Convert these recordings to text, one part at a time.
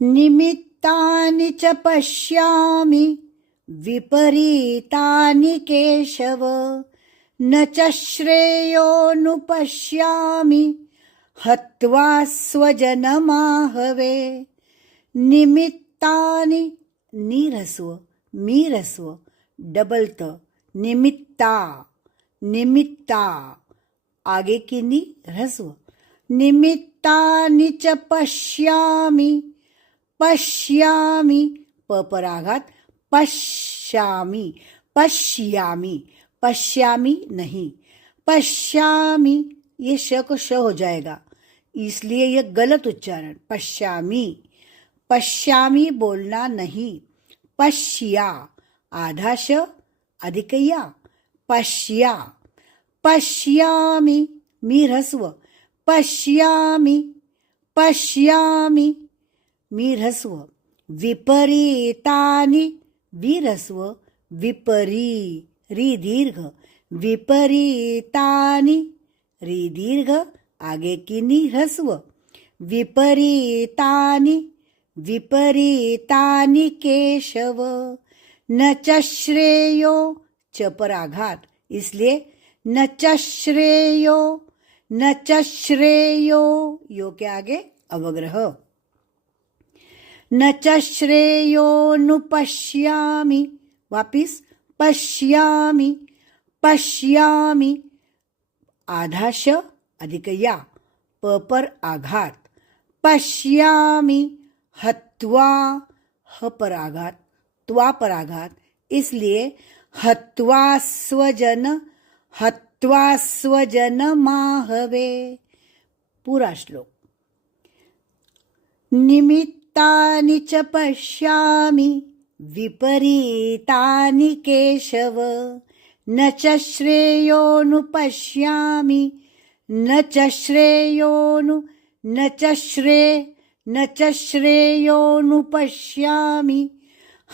निमित्तानि च पश्यामि विपरीतानि केशव न च श्रेयोनुपश्यामि हत्वा स्वजनमाहवे. निमित्तानि नीरस्व मीरस्व डबल त निमित्ता निमित्ता आगे की नी ह्रस्व. निमित्तानि च पश्यामि पश्यामि प पर आघात पश्यामि पश्यामि पश्यामि नहीं पश्यामि ये श को श हो जाएगा इसलिए ये गलत उच्चारण. पश्यामि पश्यामि बोलना नहीं. पश्या आधा श अधिक या पश्या. पश्यामि मी ह्रस्व पश्यामि पश्यामि मी ह्रस्व. विपरीतानि वीरस्व विपरी री दीर्घ विपरीतानि री दीर्घ आगे की नी ह्रस्व. विपरीतानि विपरीतानि केशव न च श्रेयो च पर आघात इसलिए न च श्रेयो न च श्रेयो यो के आगे अवग्रह. न च श्रेयोनुपश्यामि वापिस पश्यामि पश्यामि आधा श अधिक या प पर आघात. पश्यामि हत्वा ह पर आघात त्वा पर आघात इसलिए हत्वा स्वजन माहवे. पूरा श्लोक. निमित्तानि च पश्यामि विपरीतानि केशव न च श्रेयोनुपश्यामि न च श्रेयोनुपश्यामि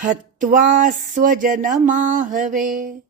हत्वा स्वजनमाहवे.